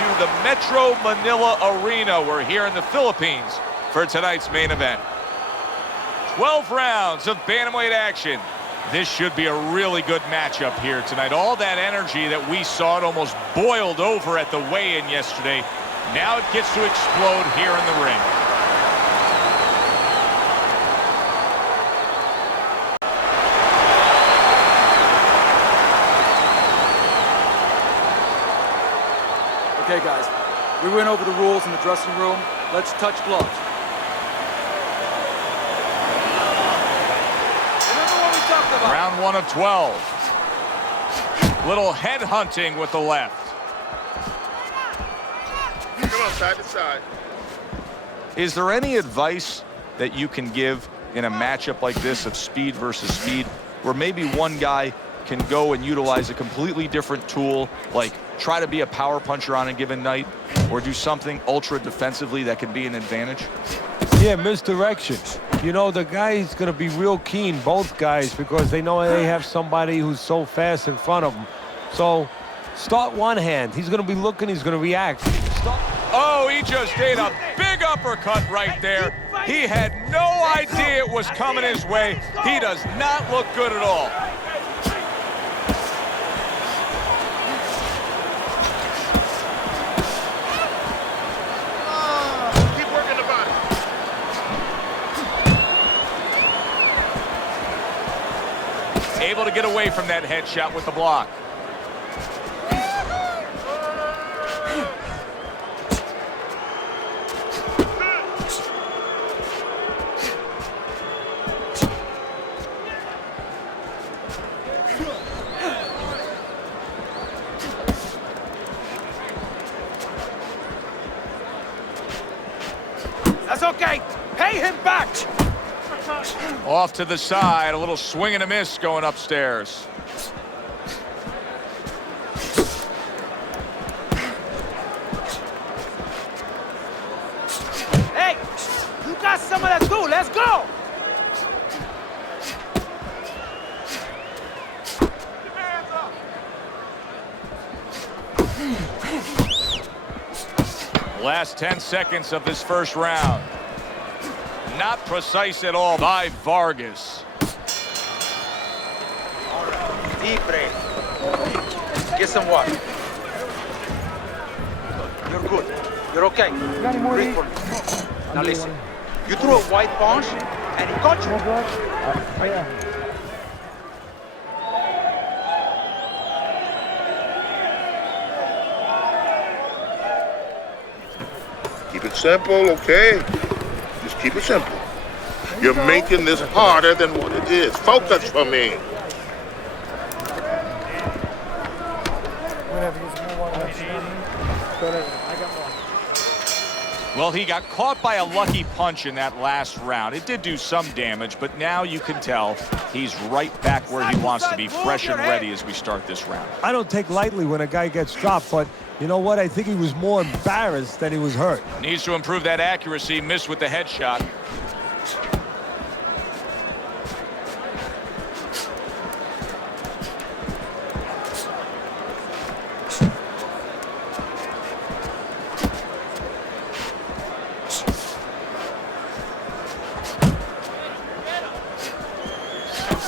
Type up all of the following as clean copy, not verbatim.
into the Metro Manila Arena. We're here in the Philippines for tonight's main event. 12 rounds of bantamweight action. This should be a really good matchup here tonight. All that energy that we saw, it almost boiled over at the weigh-in yesterday. Now it gets to explode here in the ring. Okay, guys, we went over the rules in the dressing room. Let's touch gloves. Remember what we talked about? Round 1 of 12. Little head hunting with the left. Come on, side to side. Is there any advice that you can give in a matchup like this of speed versus speed, where maybe one guy can go and utilize a completely different tool, like try to be a power puncher on a given night, or do something ultra defensively that can be an advantage? Yeah, misdirection. You know, the guy's going to be real keen, both guys, because they know they have somebody who's so fast in front of them. So start one hand. He's going to be looking, he's going to react. Oh, he just did a big uppercut right there. He had no idea it was coming his way. He does not look good at all. Keep working the body. Able to get away from that headshot with the block. That's okay. Pay him back. Off to the side, a little swing and a miss going upstairs. Hey, you got some of that too. Let's go. Last 10 seconds of this first round. Not precise at all by Vargas. Deep breath. Get some water. You're good. You're okay. Breathe for me. Now listen. You threw a white punch and it got you. Keep it simple, okay? Just keep it simple. You're making this harder than what it is. Focus for me. Well, he got caught by a lucky punch in that last round. It did do some damage, but now you can tell he's right back where he wants to be, fresh and ready as we start this round. I don't take lightly when a guy gets dropped, but you know what? I think he was more embarrassed than he was hurt. Needs to improve that accuracy, missed with the headshot.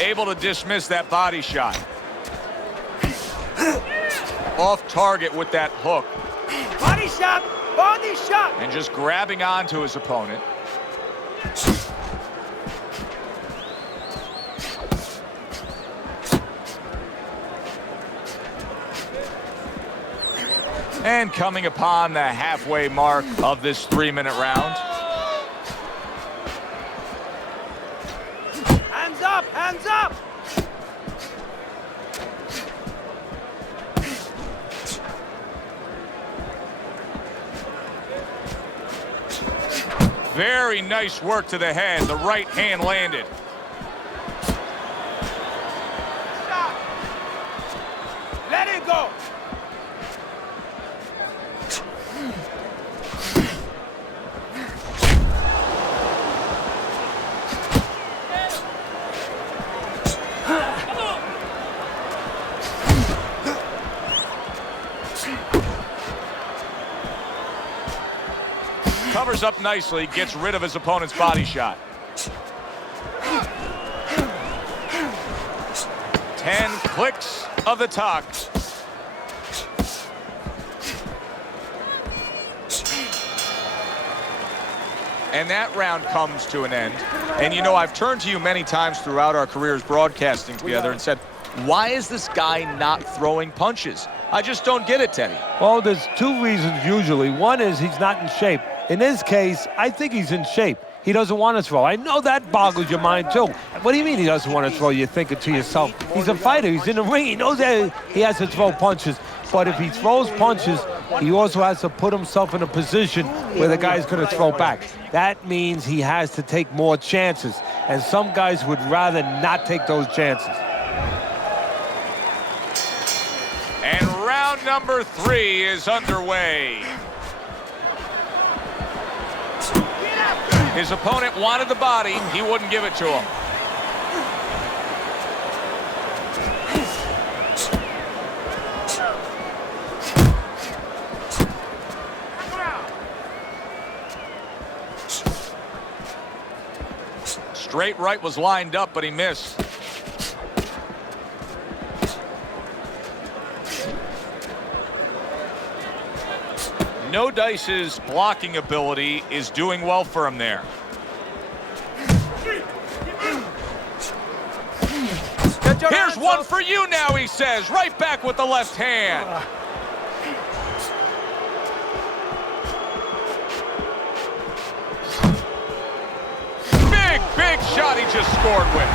Able to dismiss that body shot. Off target with that hook. Body shot! Body shot! And just grabbing onto his opponent. And coming upon the halfway mark of this 3-minute round. Hands up! Hands up! Very nice work to the head. The right hand landed. Let it go! covers up nicely, gets rid of his opponent's body shot. 10 clicks of the tuck. And that round comes to an end. And you know, I've turned to you many times throughout our careers broadcasting together and said, why is this guy not throwing punches? I just don't get it, Teddy. Well, there's two reasons usually. One is he's not in shape. In this case, I think he's in shape. He doesn't want to throw. I know that boggles your mind, too. What do you mean he doesn't want to throw? You're thinking to yourself, he's a fighter. He's in the ring. He knows that he has to throw punches. But if he throws punches, he also has to put himself in a position where the guy's going to throw back. That means he has to take more chances. And some guys would rather not take those chances. And round number 3 is underway. His opponent wanted the body. He wouldn't give it to him. Straight right was lined up, but he missed. No Dice's blocking ability is doing well for him there. Here's one for you now, he says. Right back with the left hand. Big shot he just scored with.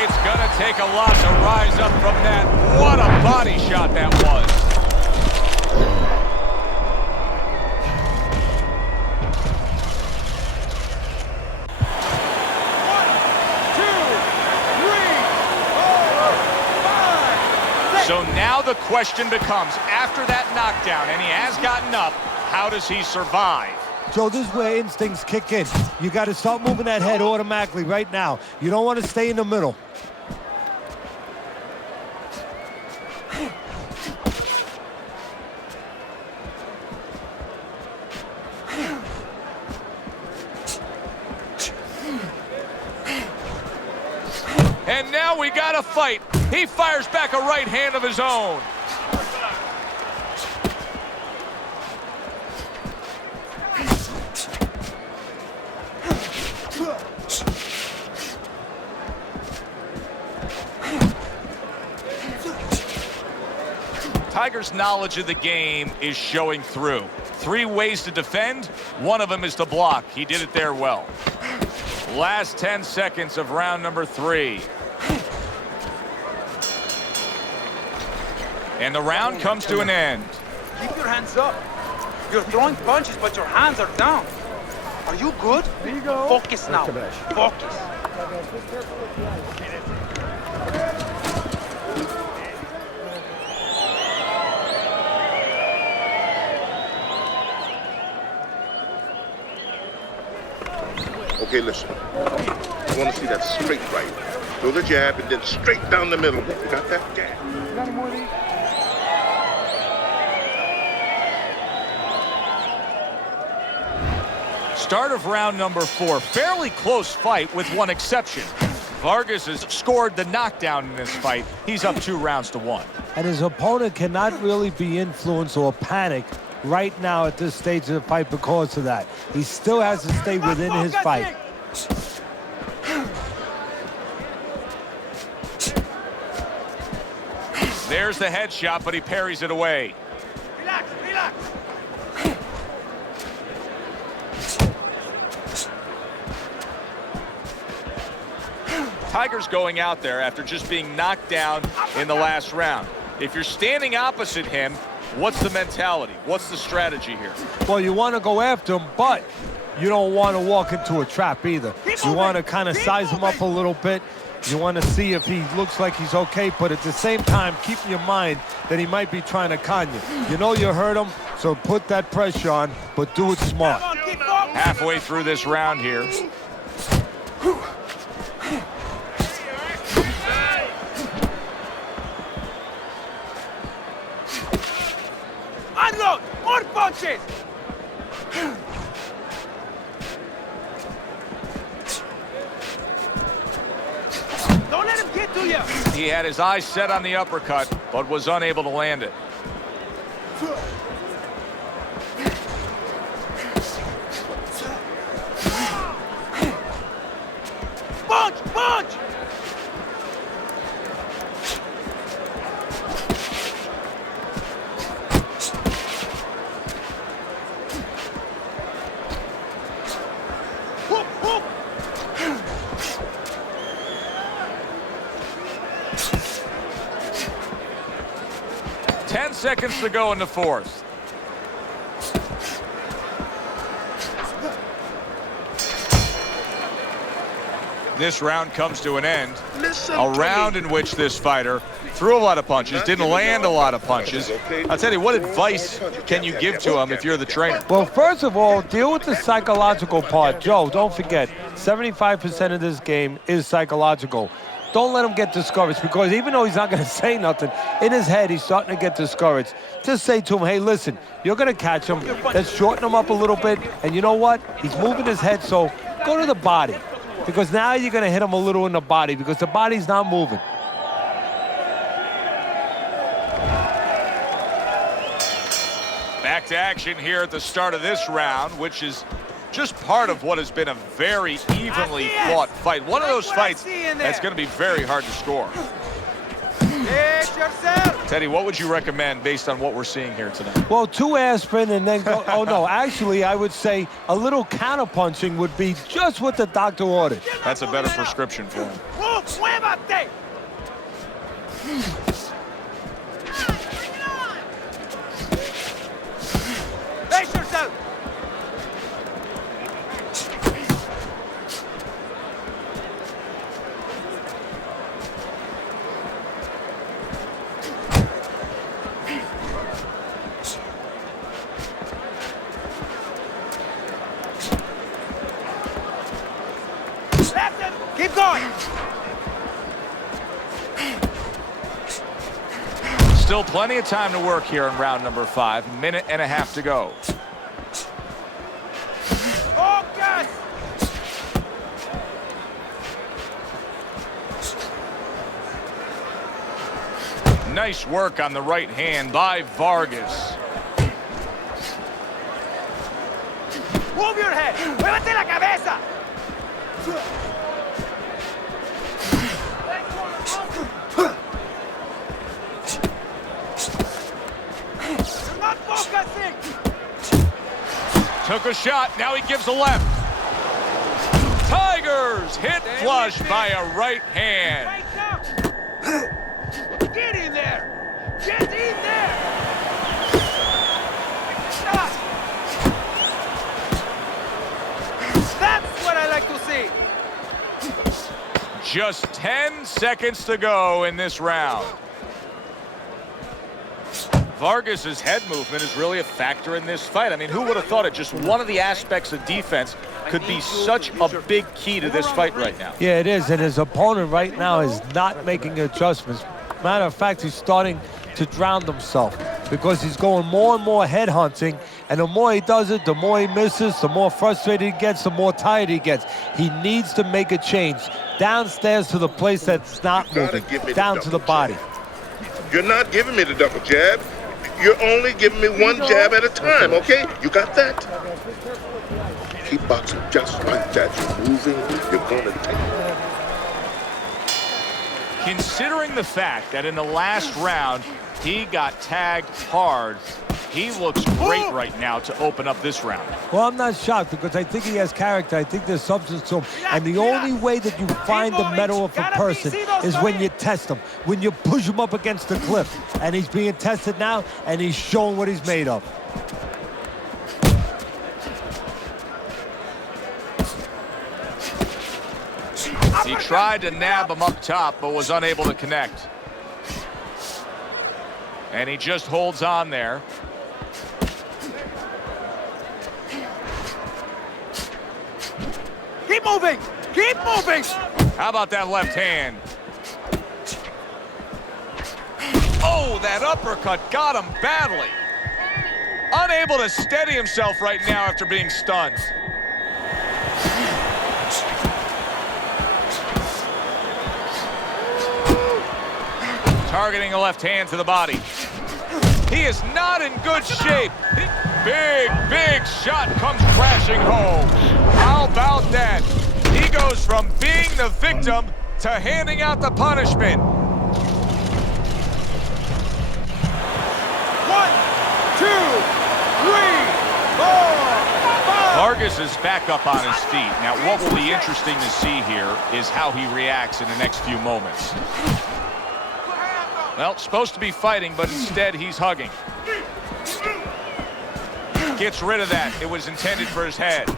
It's gonna take a lot to rise up from that. What a body shot that was. So now the question becomes, after that knockdown, and he has gotten up, how does he survive? Joe, this is where instincts kick in. You got to start moving that head automatically right now. You don't want to stay in the middle. And now we got a fight. He fires back a right hand of his own. Tiger's knowledge of the game is showing through. 3 ways to defend. One of them is to block. He did it there well. Last 10 seconds of round number 3. And the round comes to an end. Keep your hands up. You're throwing punches, but your hands are down. Are you good? There you go. Focus now. Focus. Okay, listen. I want to see that straight right. Throw the jab and then straight down the middle. You got that? Jab. Got any more of these? Start of round number 4. Fairly close fight with one exception. Vargas has scored the knockdown in this fight. He's up 2 rounds to 1. And his opponent cannot really be influenced or panic right now at this stage of the fight because of that. He still has to stay within his fight. There's the headshot, but he parries it away. Relax, relax. Tiger's going out there after just being knocked down in the last round. If you're standing opposite him, what's the mentality? What's the strategy here? Well, you want to go after him, but you don't want to walk into a trap either. You want to kind of size him up a little bit. You want to see if he looks like he's okay, but at the same time, keep in your mind that he might be trying to con you. You know you hurt him, so put that pressure on, but do it smart. Halfway through this round here. Unload! More punches! He had his eyes set on the uppercut, but was unable to land it. Punch! Punch! Whoop, whoop. 10 seconds to go in the fourth. This round comes to an end. A round in which this fighter threw a lot of punches, didn't land a lot of punches. I'll tell you, what advice can you give to him if you're the trainer? Well, first of all, deal with the psychological part. Joe, don't forget, 75% of this game is psychological. Don't let him get discouraged, because even though he's not going to say nothing, in his head, he's starting to get discouraged. Just say to him, hey, listen, you're going to catch him. Let's shorten him up a little bit. And you know what? He's moving his head, so go to the body. Because now you're going to hit him a little in the body, because the body's not moving. Back to action here at the start of this round, which is just part of what has been a very evenly fought fight. One of those fights that's going to be very hard to score. Teddy, what would you recommend based on what we're seeing here tonight? Well, 2 aspirin and then go. Oh, no, actually, I would say a little counterpunching would be just what the doctor ordered. That's a better prescription for him. Muévate! Face yourself! Keep going! Still plenty of time to work here in round number 5. Minute and a half to go. Focus! Nice work on the right hand by Vargas. Move your head! ¡Muévete la cabeza! You're not focusing! Took a shot, now he gives a left. Tigers hit flush by a right hand. Right now! Get in there! Get in there! Stop! That's what I like to see! Just 10 seconds to go in this round. Vargas's head movement is really a factor in this fight. I mean, who would have thought it? Just one of the aspects of defense could be such a big key to this fight right now. Yeah, it is, and his opponent right now is not making adjustments. Matter of fact, he's starting to drown himself because he's going more and more head hunting, and the more he does it, the more he misses, the more frustrated he gets, the more tired he gets. He needs to make a change downstairs to the place that's not moving, down to the body. You're not giving me the double jab. You're only giving me one jab at a time, okay? You got that? Keep boxing just like that. You're moving, you're gonna take it. Considering the fact that in the last round, he got tagged hard, he looks great right now to open up this round. Well, I'm not shocked because I think he has character. I think there's substance to him. And the only way that you find the mettle of a person is when you test him, when you push him up against the cliff. And he's being tested now, and he's showing what he's made of. He tried to nab him up top, but was unable to connect. And he just holds on there. Keep moving! Keep moving! How about that left hand? Oh, that uppercut got him badly. Unable to steady himself right now after being stunned. Targeting a left hand to the body. He is not in good shape. Big shot comes crashing home. How about that? He goes from being the victim to handing out the punishment. 1, 2, 3, 4, 5. Vargas is back up on his feet. Now, what will be interesting to see here is how he reacts in the next few moments. Well, supposed to be fighting, but instead he's hugging. Gets rid of that. It was intended for his head.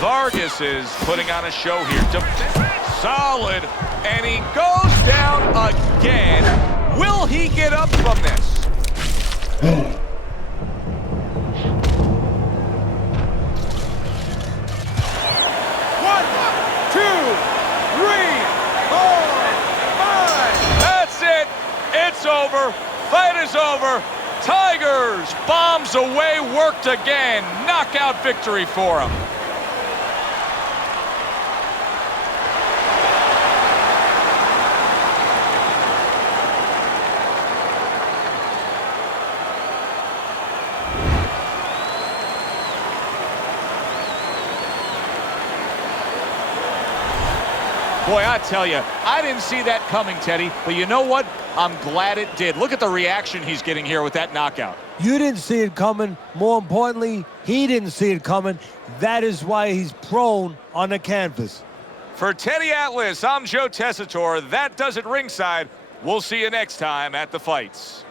Vargas is putting on a show here. Solid. And he goes down again. Will he get up from this? 1, 2, 3, 4, 5. That's it. It's over. Fight is over. Tigers bombs away, worked again. Knockout victory for him. Boy, I tell you, I didn't see that coming, Teddy. But you know what? I'm glad it did. Look at the reaction he's getting here with that knockout. You didn't see it coming. More importantly, he didn't see it coming. That is why he's prone on the canvas. For Teddy Atlas, I'm Joe Tessitore. That does it ringside. We'll see you next time at the fights.